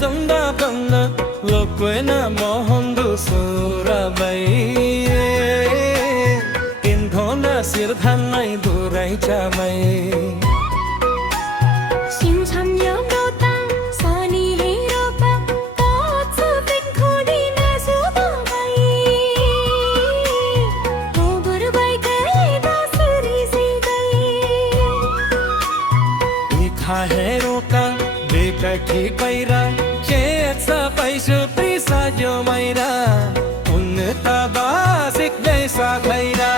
zonda banda lokwena mohondo surabai in khona sir than nai durai chamai xin chăm nhớ đâu tăng sa ni hero pa có sự tình khu đi na su ba bay ho bur bay kai da suri si dai ikha hero ka beka ki paira che sa paisa prisa yo maira unnata basik dai sa khaira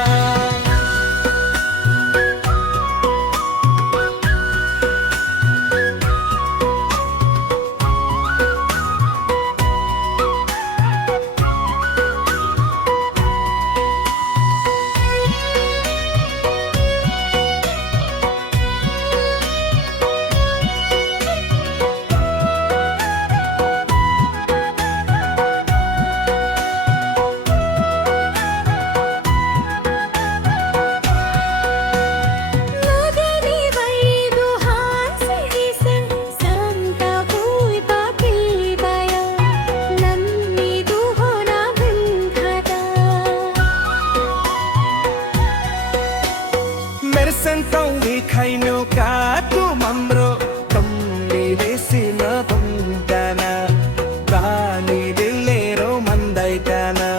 Sentau di kaino katu mamro Tomni desi na tongdana Rani dillero mandai dana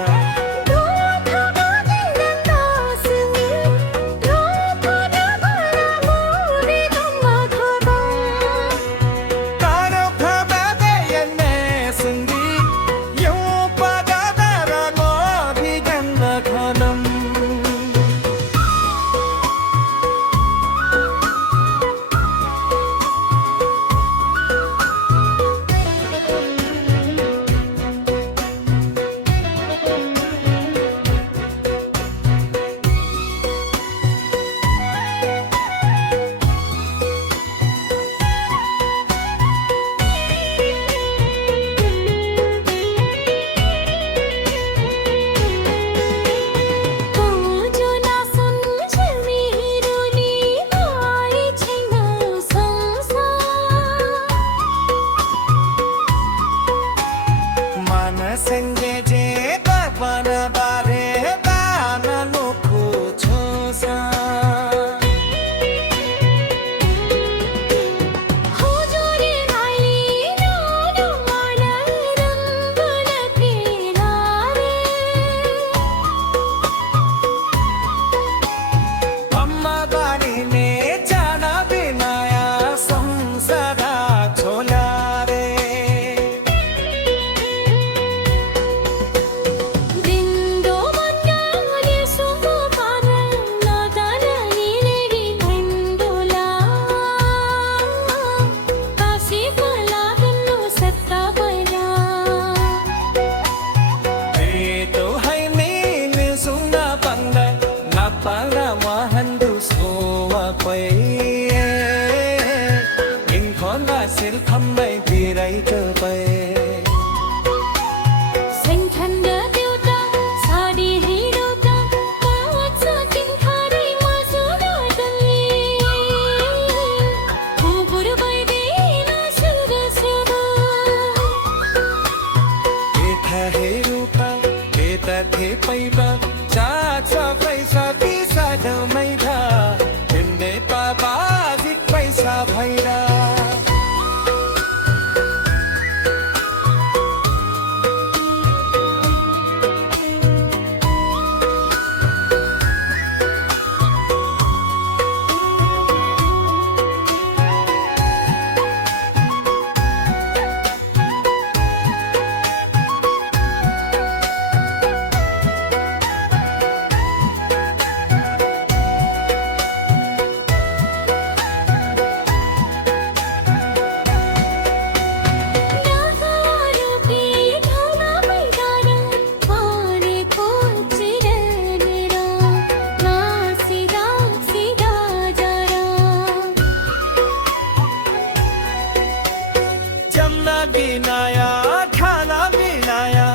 Senge je bapana bare bana lokho chosa ho jore nai no no mana ram bana pinare amma bani ne jana binaya samsara chola para mahandu sowa pai in khona sil thammai pirai ka pai sinh thân đỡ tiêu ta sa đi hero ta có sa tin khari ma su doi dali ho bur bay de na su da su ba ekha hero ka eta the pai ba cha cha paisa pisa da mai tha inne pa ba zik paisa bhaira Binaya, Khana Binaya